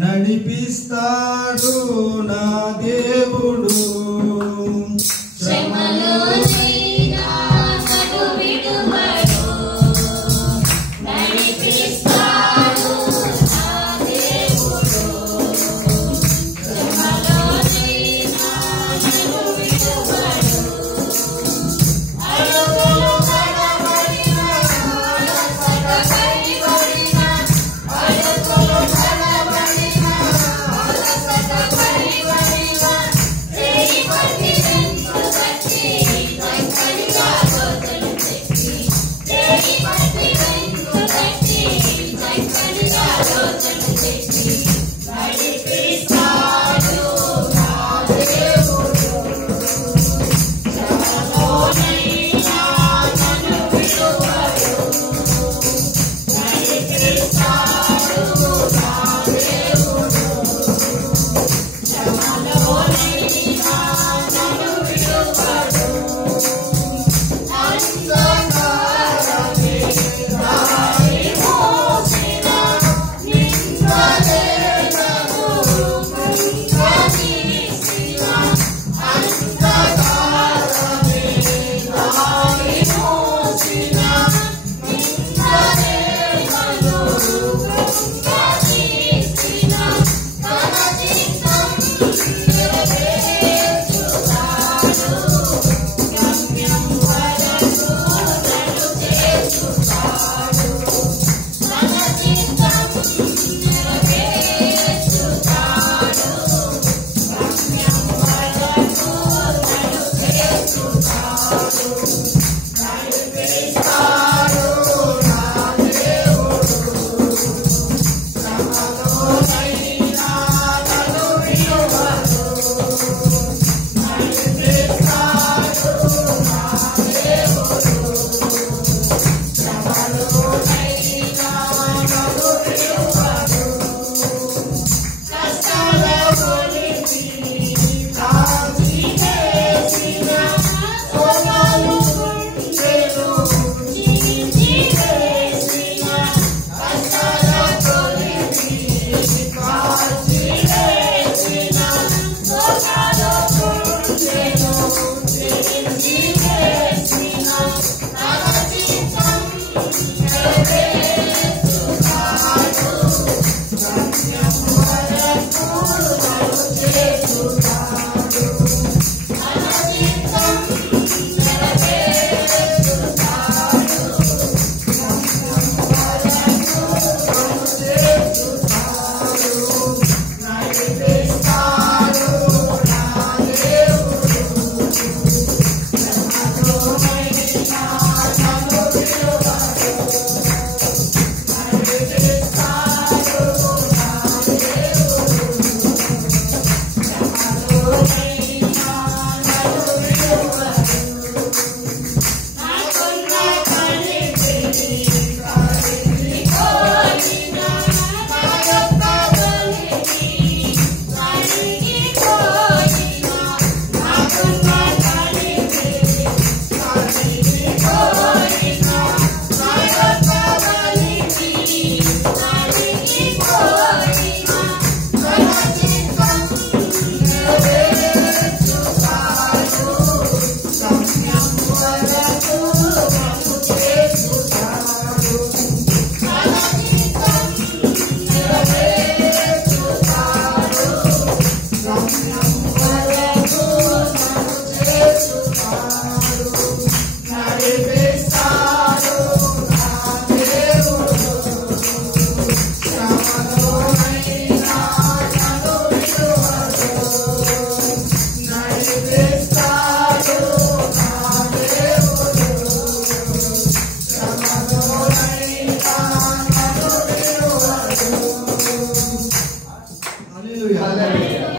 నడిపిస్తాడు నా దేవుడు శ్రమలోనైనా నన్ను విడువడు నడిపిస్తాడు నా దేవుడు శ్రమలోనైనా నన్ను విడువడు అడుగులు కడబడిన అలసట పడిబడిన అడుగులు కడబడిన అలసట పడిబడిన రేయి పట్టి వెంటు కట్టి చక్కడిగా రోజులు తెచ్చి రేయి పట్టి వెంటు కట్టి చక్కడిగా రోజులు తెచ్చి నడిపిస్తాడు నా దేవుడు శ్రమలోనైనా నన్ను విడువడు నడిపిస్తాడు నా దేవుడు శ్రమలోనైనా నన్ను విడువడు అంధకారమే దారి మోసిన నిందలేనను కృంగదీసిన అంధకారమే దారి మోసిన నిందలేనను కృంగదీసిన తన చిత్తం నెరవేర్చుతాడు గమ్యం వరకు నన్ను చేర్చుతాడు తన చిత్తం నెరవేర్చుతాడు గమ్యం వరకు నన్ను చేర్చుతాడు నడిపిస్తాడు నా దేవుడు శ్రమలోనైనా నన్ను విడువడు నడిపిస్తాడు నా దేవుడు శ్రమలోనైనా నన్ను విడువడు కష్టాల గొలిపి కాచి వేసిన సోమాలు గుండెలు చీల్చి వేసిన కష్టాల గొలిపి కాచి వేసిన సోమాలు గుండెలు చీల్చి వేసిన తన చిత్తం నెరవేర్చుతాడు గమ్యం వరకు